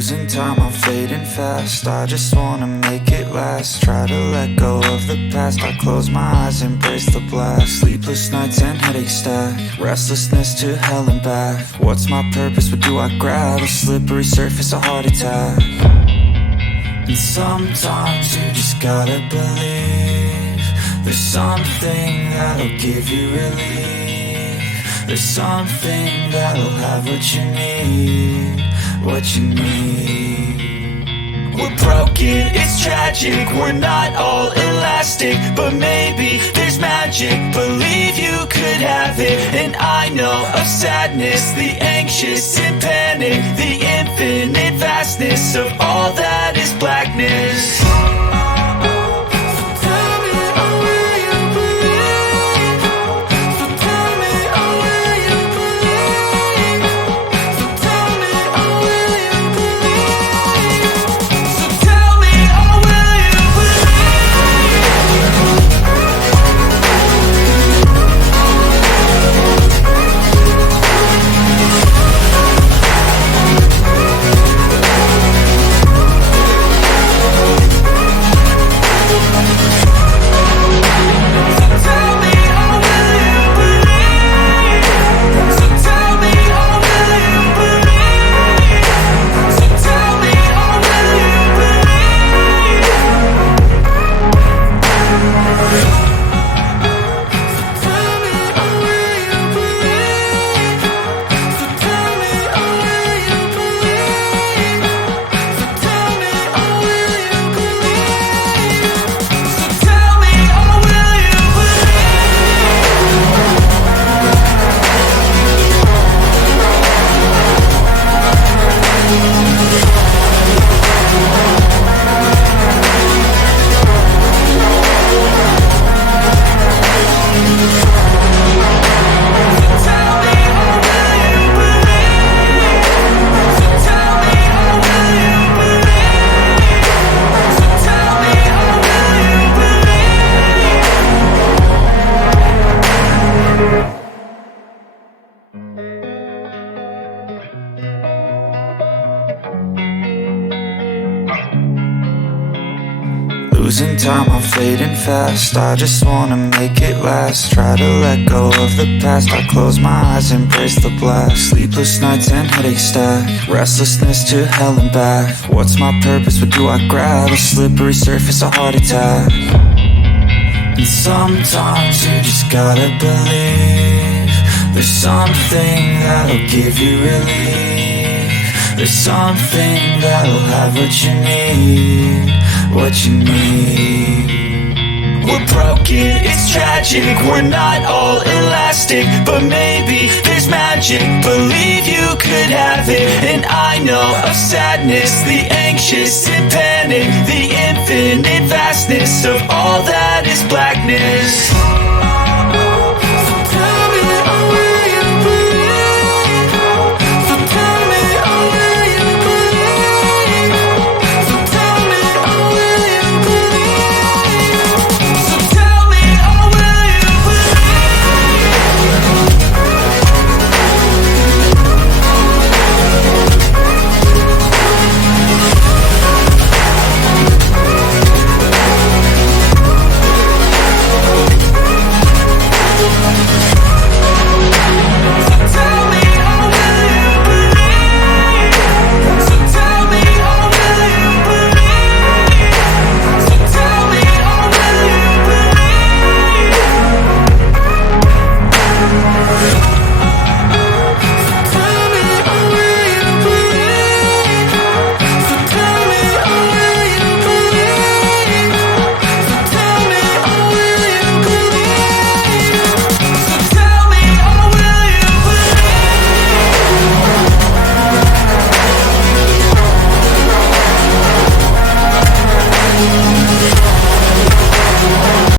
Losing time, I'm fading fast. I just wanna make it last. Try to let go of the past. I close my eyes, embrace the blast. Sleepless nights and headaches stack. Restlessness to hell and back. What's my purpose? What do I grab? A slippery surface, a heart attack. And sometimes you just gotta believe there's something that'll give you relief. There's something that'll have what you need, what you need. We're broken, it's tragic, we're not all elastic, but maybe there's magic. Believe you could have it. And I know of sadness, the anxious and panic, the infinite vastness of all that is blackness. Losing time, I'm fading fast. I just wanna make it last. Try to let go of the past. I close my eyes, embrace the blast. Sleepless nights and headaches stack. Restlessness to hell and back. What's my purpose? What do I grab? A slippery surface, a heart attack. And sometimes you just gotta believe there's something that'll give you relief. There's something that'll have what you need, what you need. We're broken, it's tragic, we're not all elastic, but maybe there's magic. Believe you could have it. And I know of sadness, the anxious and panic, the infinite vastness of all that is blackness.